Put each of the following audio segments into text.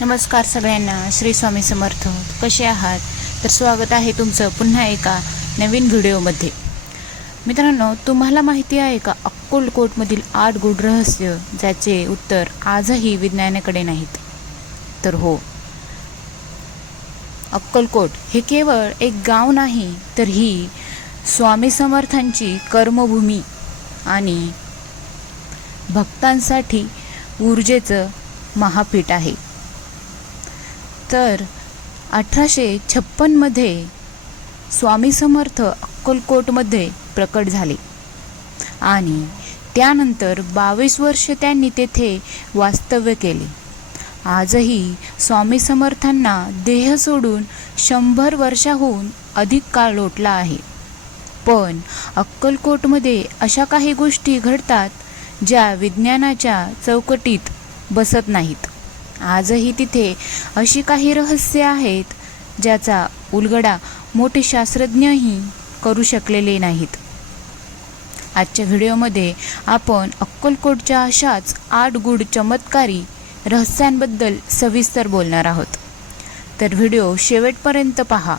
नमस्कार सगळ्यांना. श्री स्वामी समर्थ. कसे आहात? तर स्वागत आहे तुमचं पुन्हा एका नवीन व्हिडिओमध्ये. मित्रांनो, तुम्हाला माहिती आहे का अक्कलकोटमधील 8 गूढ रहस्य ज्याचे उत्तर आजही विज्ञानाकडे नाहीत? तर हो, अक्कलकोट हे केवळ एक गाव नाही, तर ही स्वामी समर्थांची कर्मभूमी आणि भक्तांसाठी ऊर्जेचं महापीठ आहे. तर 1856 स्वामी समर्थ अक्कलकोटमध्ये प्रकट झाले आणि त्यानंतर 22 वर्ष त्यांनी तेथे वास्तव्य केले. आजही स्वामी समर्थांना देह सोडून 100 वर्षाहून अधिक काळ लोटला आहे. पण अक्कलकोटमध्ये अशा काही गोष्टी घडतात ज्या विज्ञानाच्या चौकटीत बसत नाहीत. आजही तिथे अशी काही रहस्य आहेत ज्याचा उलगडा मोठे शास्त्रज्ञही करू शकलेले नाहीत. आजच्या व्हिडिओमध्ये आपण अक्कलकोटच्या अशाच 8 गूढ चमत्कारी रहस्यांबद्दल सविस्तर बोलणार आहोत. तर व्हिडिओ शेवटपर्यंत पहा,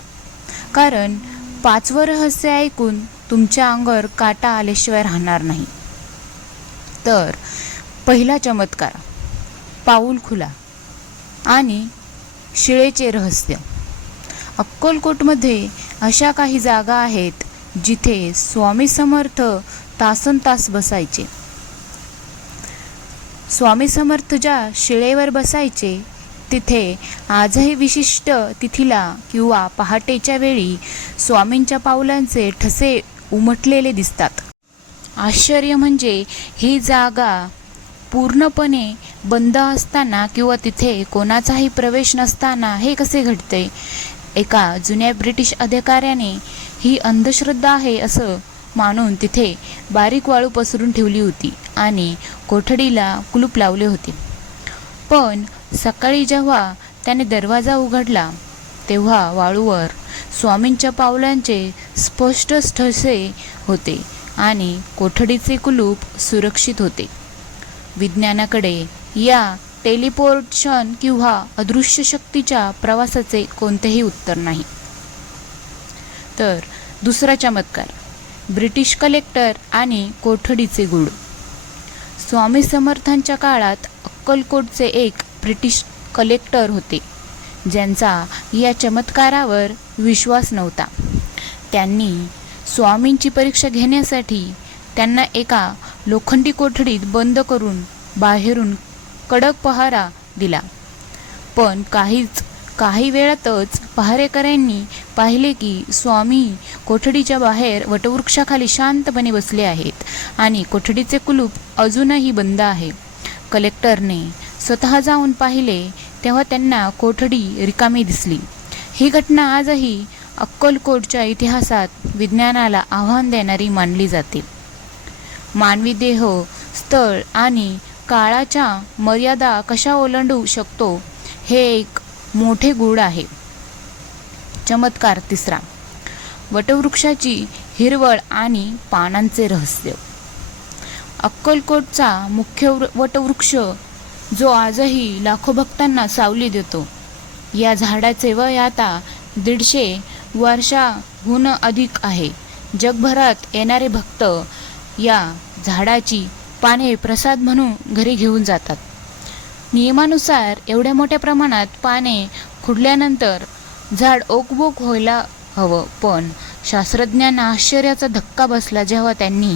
कारण 5वं रहस्य ऐकून तुमच्या अंगावर काटा आल्याशिवाय राहणार नाही. तर पहिला चमत्कार, पाऊल खुला आणि शिळेचे रहस्य. अक्कलकोटमध्ये अशा काही जागा आहेत जिथे स्वामी समर्थ तासनतास बसायचे. स्वामी समर्थ ज्या शिळेवर बसायचे तिथे आजही विशिष्ट तिथीला किंवा पहाटेच्या वेळी स्वामींच्या पावलांचे ठसे उमटलेले दिसतात. आश्चर्य म्हणजे ही जागा पूर्णपणे बंद असताना किंवा तिथे कोणाचाही प्रवेश नसताना हे कसे घडते? एका जुन्या ब्रिटिश अधिकाऱ्याने ही अंधश्रद्धा आहे असं मानून तिथे बारीक वाळू पसरून ठेवली होती आणि कोठडीला कुलूप लावले होते. पण सकाळी जेव्हा त्याने दरवाजा उघडला तेव्हा वाळूवर स्वामींच्या पावलांचे स्पष्ट ठसे होते आणि कोठडीचे कुलूप सुरक्षित होते. विज्ञानाकडे या टेलिपोर्टेशन किंवा अदृश्य शक्तीच्या प्रवासाचे कोणतेही उत्तर नाही. तर दुसरा चमत्कार, ब्रिटिश कलेक्टर आणि कोठडीचे गूढ. स्वामी समर्थांच्या काळात अक्कलकोटचे एक ब्रिटिश कलेक्टर होते ज्यांचा या चमत्कारावर विश्वास नव्हता. त्यांनी स्वामींची परीक्षा घेण्यासाठी त्यांना एका लोखंडी कोठडीत बंद करून बाहेरून कडक पहारा दिला. पण काही वेळातच पहारेकऱ्यांनी पाहिले की स्वामी कोठडीच्या बाहेर वटवृक्षाखाली शांतपणे बसले आहेत आणि कोठडीचे कुलूप अजूनही बंद आहे. कलेक्टरने स्वतः जाऊन पाहिले तेव्हा त्यांना कोठडी रिकामी दिसली. ही घटना आजही अक्कलकोटच्या इतिहासात विज्ञानाला आव्हान देणारी मानली जाते. मानवी देह, स्थळ आणि काळाच्या मर्यादा कशा ओलांडू शकतो हे एक मोठे गूढ आहे. चमत्कार तिसरा, वटवृक्षाची हिरवळ आणि पानांचे रहस्य. अक्कलकोटचा मुख्य वटवृक्ष जो आजही लाखो भक्तांना सावली देतो. या झाडाचे वय आता 150 वर्षाहून अधिक आहे. जगभरात येणारे भक्त या झाडाची पाने प्रसाद म्हणून घरी घेऊन जातात. नियमानुसार एवढ्या मोठ्या प्रमाणात पाने खुडल्यानंतर झाड ओकबोक व्हायला हवं. पण शास्त्रज्ञांना आश्चर्याचा धक्का बसला जेव्हा त्यांनी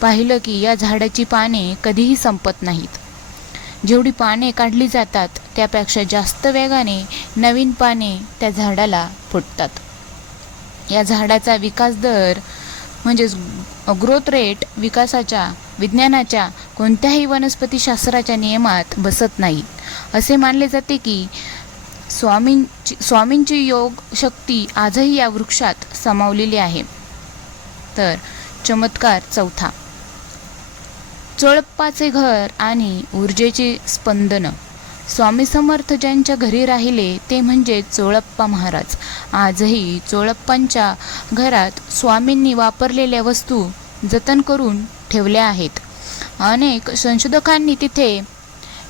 पाहिलं की या झाडाची पाने कधीही संपत नाहीत. जेवढी पाने काढली जातात त्यापेक्षा जास्त वेगाने नवीन पाने त्या झाडाला फुटतात. या झाडाचा विकास दर म्हणजेच ग्रोथ रेट विज्ञानाच्या कोणत्याही वनस्पतीशास्त्राच्या नियमात बसत नाही. असे मानले जाते की स्वामींची योग शक्ती आजही या वृक्षात सामावलेली आहे. तर चमत्कार चौथा, चोळप्पाचे घर आणि ऊर्जेचे स्पंदन. स्वामी समर्थ ज्यांच्या घरी राहिले ते म्हणजे चोळप्पा महाराज. आजही चोळप्पांच्या घरात स्वामींनी वापरलेल्या वस्तू जतन करून ठेवल्या आहेत. अनेक संशोधकांनी तिथे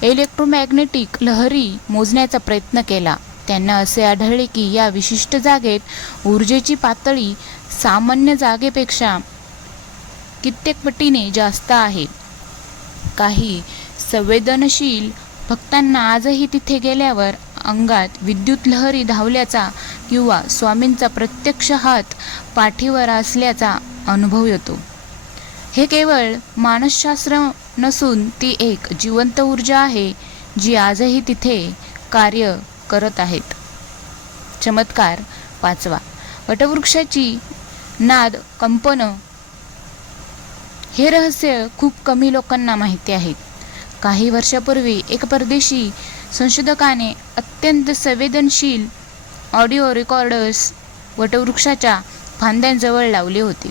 इलेक्ट्रोमॅग्नेटिक लहरी मोजण्याचा प्रयत्न केला. त्यांना असे आढळले की या विशिष्ट जागेत ऊर्जेची पातळी सामान्य जागेपेक्षा कित्येक पटीने जास्त आहे. काही संवेदनशील भक्तांना आजही तिथे गेल्यावर अंगात विद्युत लहरी धावल्याचा किंवा स्वामींचा प्रत्यक्ष हात पाठीवर असल्याचा अनुभव येतो. हे केवळ मानसशास्त्र नसून ती एक जिवंत ऊर्जा आहे जी आजही तिथे कार्य करत आहेत. चमत्कार 5. वटवृक्षाची नाद कंपन. हे रहस्य खूप कमी लोकांना माहिती आहे. काही वर्षापूर्वी एक परदेशी संशोधकाने अत्यंत संवेदनशील ऑडिओ रेकॉर्डर्स वटवृक्षाच्या फांद्यांजवळ लावले होते.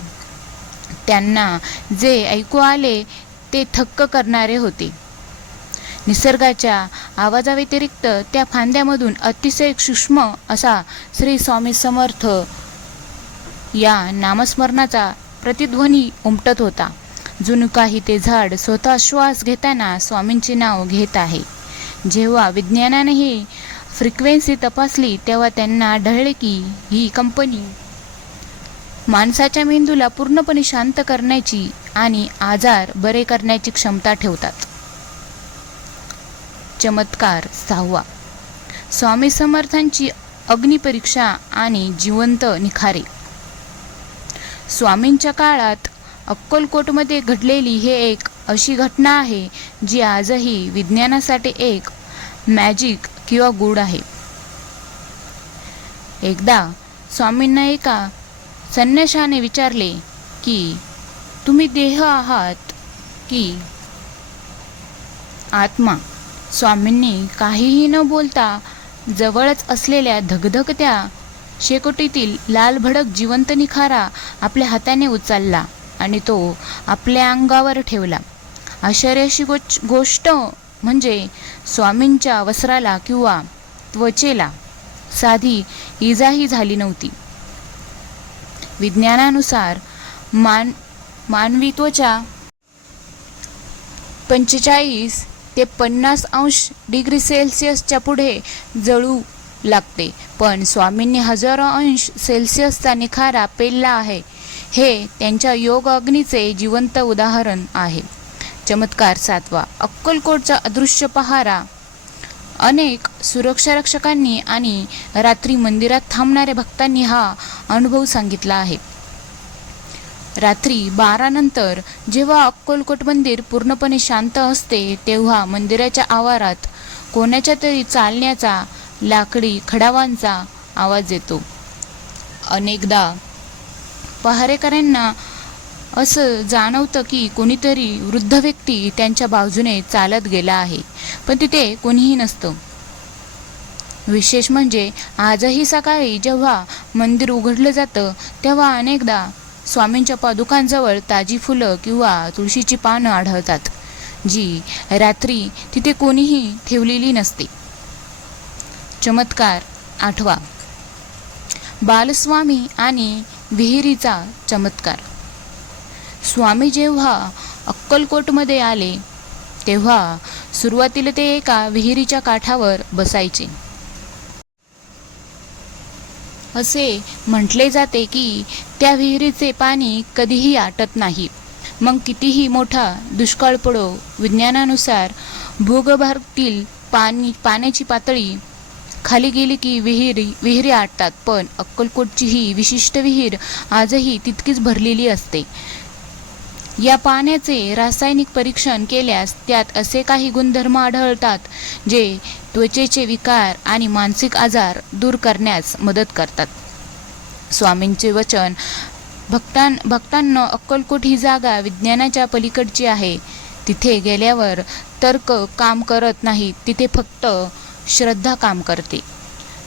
त्यांना जे ऐकू आले ते थक्क करणारे होते. निसर्गाच्या आवाजाव्यतिरिक्त त्या फांद्यामधून अतिशय सूक्ष्म असा श्री स्वामी समर्थ या नामस्मरणाचा प्रतिध्वनी उमटत होता. जणू काही ते झाड स्वतः श्वास घेताना स्वामींचे नाव घेत आहे. जेव्हा विज्ञानाने ही फ्रिक्वेन्सी तपासली तेव्हा त्यांना आढळले की ही कंपनी माणसाच्या मेंदूला पूर्णपणे शांत करण्याची आणि आजार बरे करण्याची क्षमता ठेवतात. चमत्कार 6. स्वामी समर्थांची अग्निपरीक्षा आणि जिवंत निखारे. स्वामींच्या काळात अक्कलकोटमध्ये घडलेली ही एक अशी घटना आहे जी आजही विज्ञानासाठी एक मॅजिक किंवा गूढ आहे. एकदा स्वामींना एका संन्याशाने विचारले की तुम्ही देह आहात की आत्मा? स्वामींनी काहीही न बोलता जवळच असलेल्या धगधगत्या शेकोटीतील लालभडक जिवंत निखारा आपल्या हाताने उचलला आणि तो आपल्या अंगावर ठेवला. आश्चर्याची गोष्ट म्हणजे स्वामींच्या वस्त्राला किंवा त्वचेला साधी इजाही झाली नव्हती. विज्ञानानुसार मानवी त्वचा 45 ते 50 डिग्री सेल्सिअसच्या पुढे जळू लागते, पण स्वामींनी हजारो अंश सेल्सिअसचा निखारा पेलला आहे. हे त्यांच्या योग अग्नीचे जिवंत उदाहरण आहे. चमत्कार 7. अक्कलकोटचा अदृश्य पहारा. अनेक सुरक्षारक्षकांनी आणि रात्री मंदिरात थांबणाऱ्या भक्तांनी हा अनुभव सांगितला आहे. रात्री 12 नंतर जेव्हा अक्कलकोट मंदिर पूर्णपणे शांत असते तेव्हा मंदिराच्या आवारात कोणाच्या तरी चालण्याचा लाकडी खडावांचा आवाज येतो. अनेकदा पहारेकऱ्यांना असं जाणवतं की कोणीतरी वृद्ध व्यक्ती त्यांच्या बाजूने चालत गेला आहे, पण तिथे कोणीही नसतं. विशेष म्हणजे आजही सकाळी जेव्हा मंदिर उघडलं जातं तेव्हा अनेकदा स्वामींच्या पादुकांजवळ ताजी फुलं किंवा तुळशीची पानं आढळतात, जी रात्री तिथे कोणीही ठेवलेली नसते. चमत्कार 8. बालस्वामी आणि विहिरीचा चमत्कार. स्वामी जेव्हा अक्कलकोटमध्ये आले तेव्हा सुरुवातीला ते एका विहिरीच्या काठावर बसायचे. असे म्हटले जाते की त्या विहिरीचे पाणी कधीही आटत नाही. मग कितीही मोठा दुष्काळ पडो, विज्ञानानुसार भूगर्भातील पाण्याची पातळी खाली गेली की विहिरी आटतात, पण अक्कलकोटची ही विशिष्ट विहीर आजही तितकीच भरलेली असते. या पाण्याचे रासायनिक परीक्षण केल्यास त्यात असे काही गुणधर्म आढळतात जे त्वचेचे विकार आणि मानसिक आजार दूर करण्यास मदत करतात. स्वामींचे वचन भक्तांना अक्कलकोट ही जागा विज्ञानाच्या पलीकडची आहे. तिथे गेल्यावर तर्क काम करत नाही, तिथे फक्त श्रद्धा काम करते.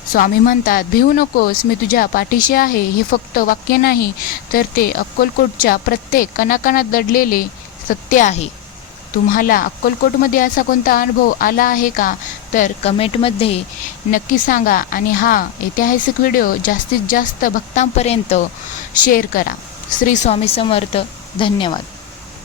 स्वामी म्हणतात, भिवू नकोस, मी तुझ्या पाठीशी आहे. हे फक्त वाक्य नाही, तर ते अक्कलकोटच्या प्रत्येक कणाकणात दडलेले सत्य आहे. तुम्हाला अक्कलकोटमध्ये असा कोणता अनुभव आला आहे का? तर कमेंटमध्ये नक्की सांगा आणि हा ऐतिहासिक व्हिडिओ जास्तीत जास्त भक्तांपर्यंत शेअर करा. श्री स्वामी समर्थ. धन्यवाद.